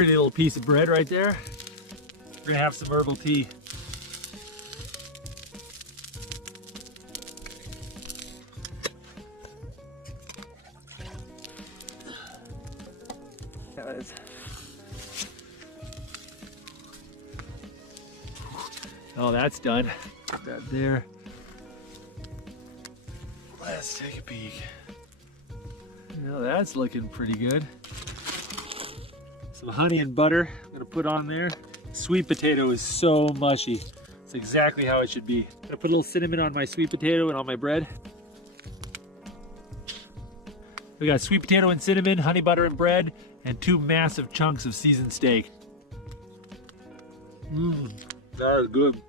pretty little piece of bread right there. We're gonna have some herbal tea. Oh, that's done. Put that there. Let's take a peek. Now that's looking pretty good. Some honey and butter I'm gonna put on there. Sweet potato is so mushy. It's exactly how it should be. I'm gonna put a little cinnamon on my sweet potato and on my bread. We got sweet potato and cinnamon, honey butter and bread, and 2 massive chunks of seasoned steak. Mmm, that is good.